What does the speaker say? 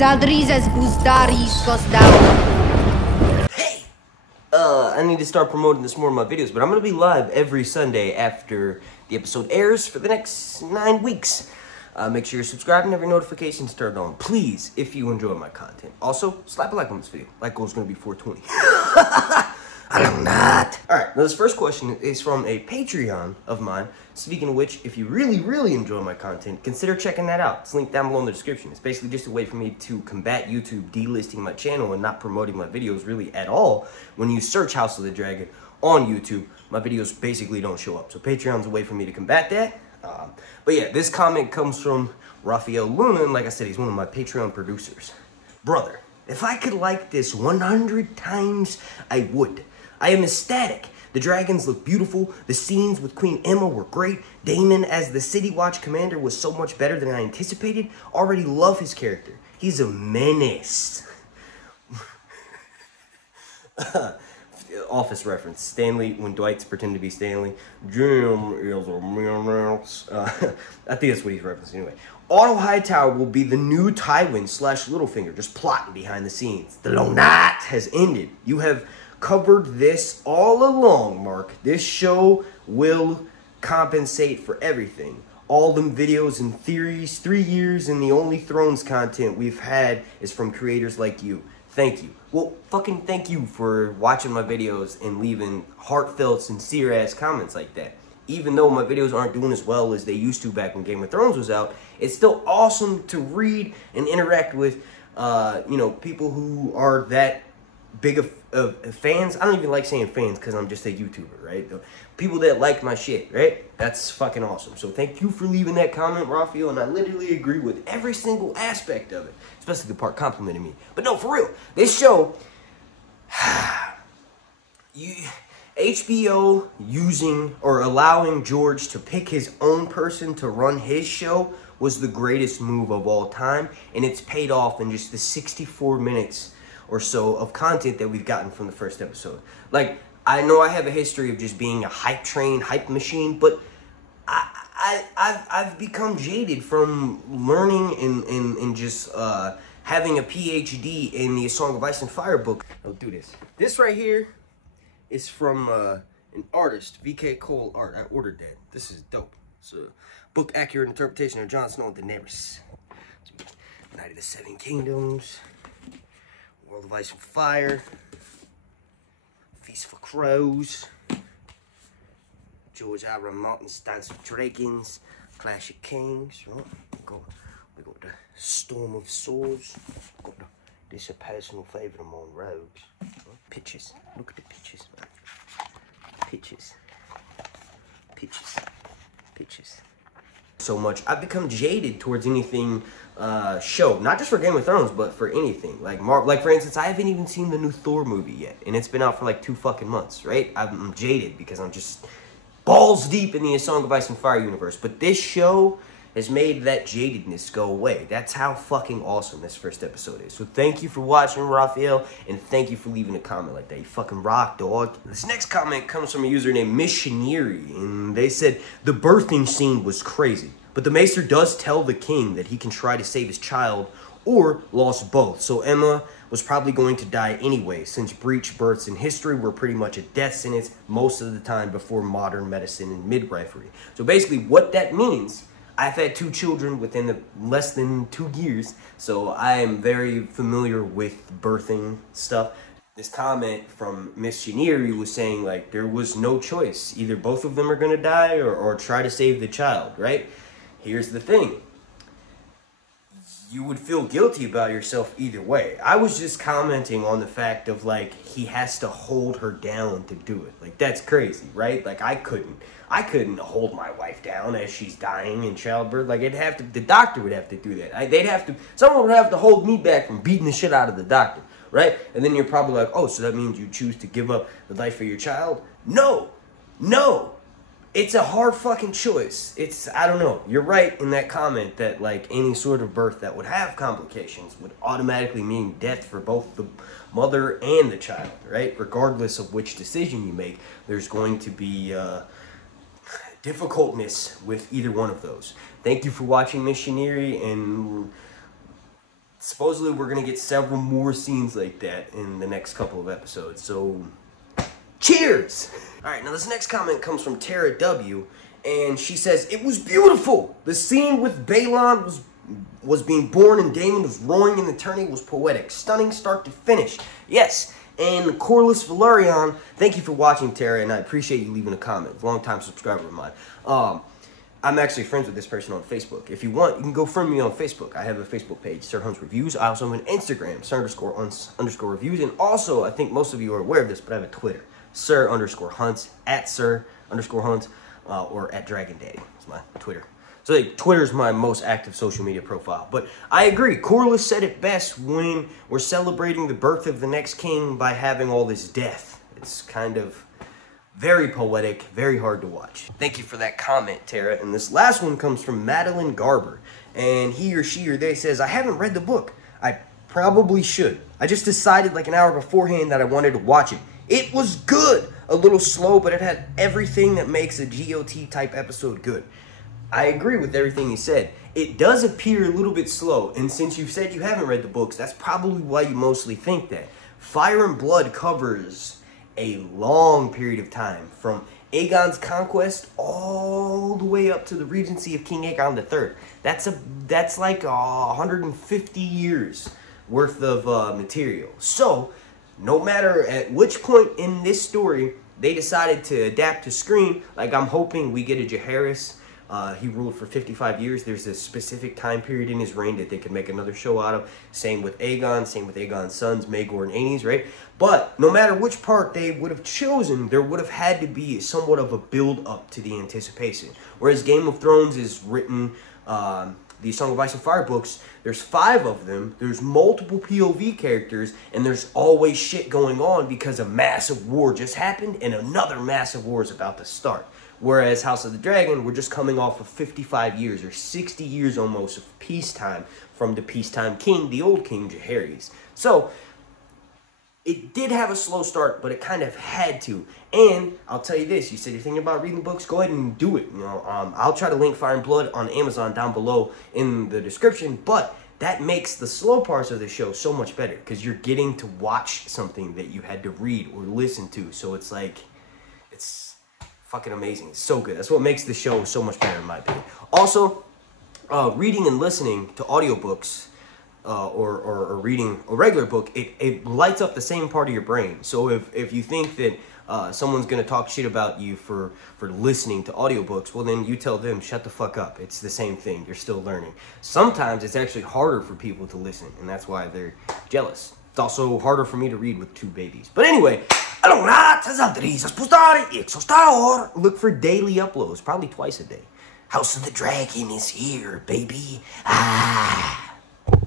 Zaldrizes Buzdaris Gosdau. Hey! I need to start promoting this more in my videos, but I'm gonna be live every Sunday after the episode airs for the next 9 weeks. Make sure you're subscribed and have your notifications turned on, please, if you enjoy my content. Also, slap a like on this video. Like goal is gonna be 420. I am not. Alright, now this first question is from a Patreon of mine. Speaking of which, if you really enjoy my content, consider checking that out. It's linked down below in the description. It's basically just a way for me to combat YouTube delisting my channel and not promoting my videos really at all. When you search House of the Dragon on YouTube, my videos basically don't show up. So Patreon's a way for me to combat that. But yeah, this comment comes from Rafael Luna, and like I said, he's one of my Patreon producers. Brother, if I could like this 100 times, I would. I am ecstatic. The dragons look beautiful. The scenes with Queen Emma were great. Damon as the City Watch commander was so much better than I anticipated. Already love his character. He's a menace. Office reference. Stanley, when Dwight's pretending to be Stanley. Jim is a menace. I think that's what he's referencing anyway. Otto Hightower will be the new Tywin / Littlefinger, just plotting behind the scenes. The long night has ended. You have covered this all along, Mark. This show will compensate for everything. All them videos and theories, 3 years, and the only Thrones content we've had is from creators like you. Thank you. Well, fucking thank you for watching my videos and leaving heartfelt, sincere-ass comments like that. Even though my videos aren't doing as well as they used to back when Game of Thrones was out, it's still awesome to read and interact with, you know, people who are that big of fans. I don't even like saying fans because I'm just a YouTuber, right? The people that like my shit, right? That's fucking awesome. So thank you for leaving that comment, Raphael, and I literally agree with every single aspect of it, especially the part complimenting me. But no, for real, this show, HBO using or allowing George to pick his own person to run his show was the greatest move of all time, and it's paid off in just the 64 minutes or so of content that we've gotten from the first episode. Like, I know I have a history of just being a hype train, hype machine, but I've become jaded from learning and just having a PhD in the A Song of Ice and Fire book. I'll do this. This right here is from an artist, VK Cole Art. I ordered that. This is dope. It's a book accurate interpretation of Jon Snow and Daenerys. Night of the Seven Kingdoms. World of Ice and Fire, Feast for Crows, George R. R. Martin's Dance of Dragons, Clash of Kings, right? We got the Storm of Swords, this is a personal favourite of mine, Rogues. Right? Pictures, look at the pictures, man. Pictures. So much. I've become jaded towards anything show, not just for Game of Thrones, but for anything. Like for instance, I haven't even seen the new Thor movie yet, and it's been out for like 2 fucking months, right? I'm jaded because I'm just balls deep in the A Song of Ice and Fire universe. But this show has made that jadedness go away. That's how fucking awesome this first episode is. So thank you for watching, Raphael, and thank you for leaving a comment like that. You fucking rock, dog. This next comment comes from a user named Missionary, and they said, the birthing scene was crazy, but the Maester does tell the king that he can try to save his child or lost both. So Emma was probably going to die anyway, since breech births in history were pretty much a death sentence most of the time before modern medicine and midwifery. So basically what that means, I've had 2 children within less than 2 years, so I am very familiar with birthing stuff. This comment from Missionary was saying, like, there was no choice. Either both of them are going to die or try to save the child, right? Here's the thing. You would feel guilty about yourself either way. I was just commenting on the fact of, like, he has to hold her down to do it. Like, that's crazy, right? Like, I couldn't hold my wife down as she's dying in childbirth. Like, the doctor would have to do that. Someone would have to hold me back from beating the shit out of the doctor, right? And then you're probably like, oh, so that means you choose to give up the life of your child? No. It's a hard fucking choice. I don't know. You're right in that comment that, like, any sort of birth that would have complications would automatically mean death for both the mother and the child, right? Regardless of which decision you make, there's going to be difficultness with either one of those. Thank you for watching, Missionary, and supposedly we're gonna get several more scenes like that in the next couple of episodes. So, cheers! Alright, now this next comment comes from Tara W. And she says, it was beautiful! The scene with Balon was being born and Daemon was roaring and turning was poetic. Stunning start to finish. Yes, and Corliss Valerian, thank you for watching, Tara, and I appreciate you leaving a comment. Long-time subscriber of mine. I'm actually friends with this person on Facebook. If you want, you can go friend me on Facebook. I have a Facebook page, Sir Hunts Reviews. I also have an Instagram, Sir_Reviews. And also, I think most of you are aware of this, but I have a Twitter, Sir_Hunts, at Sir_Hunts, or at Dragon Daddy. That's my Twitter. So like, Twitter's my most active social media profile. But I agree. Corliss said it best when we're celebrating the birth of the next king by having all this death. It's kind of very poetic, very hard to watch. Thank you for that comment, Tara. And this last one comes from Madeline Garber. And he or she or they says, I haven't read the book. I probably should. I just decided like an hour beforehand that I wanted to watch it. It was good. A little slow, but it had everything that makes a GOT type episode good. I agree with everything you said. It does appear a little bit slow. And since you said you haven't read the books, that's probably why you mostly think that. Fire and Blood covers a long period of time, from Aegon's conquest all the way up to the regency of King Aegon III. That's like 150 years worth of material. So, no matter at which point in this story they decided to adapt to screen, like I'm hoping we get a Jaehaerys. He ruled for 55 years. There's a specific time period in his reign that they could make another show out of. Same with Aegon, same with Aegon's sons, Maegor and Aenys, right? But no matter which part they would have chosen, there would have had to be somewhat of a build-up to the anticipation. Whereas Game of Thrones is written, the Song of Ice and Fire books, there's 5 of them, there's multiple POV characters, and there's always shit going on because a massive war just happened and another massive war is about to start. Whereas House of the Dragon, we're just coming off of 55 years or 60 years almost of peacetime from the peacetime king, the old King Jaehaerys. So, it did have a slow start, but it kind of had to. And I'll tell you this, you said you're thinking about reading books, go ahead and do it. You know, I'll try to link Fire and Blood on Amazon down below in the description, but that makes the slow parts of the show so much better because you're getting to watch something that you had to read or listen to. So it's like, it's fucking amazing. It's so good. That's what makes the show so much better in my opinion. Also, reading and listening to audiobooks or reading a regular book, it lights up the same part of your brain. So if you think that someone's going to talk shit about you for listening to audiobooks, well then you tell them, shut the fuck up. It's the same thing. You're still learning. Sometimes it's actually harder for people to listen, and that's why they're jealous. It's also harder for me to read with 2 babies. But anyway, look for daily uploads, probably twice a day. House of the Dragon is here, baby. Ah.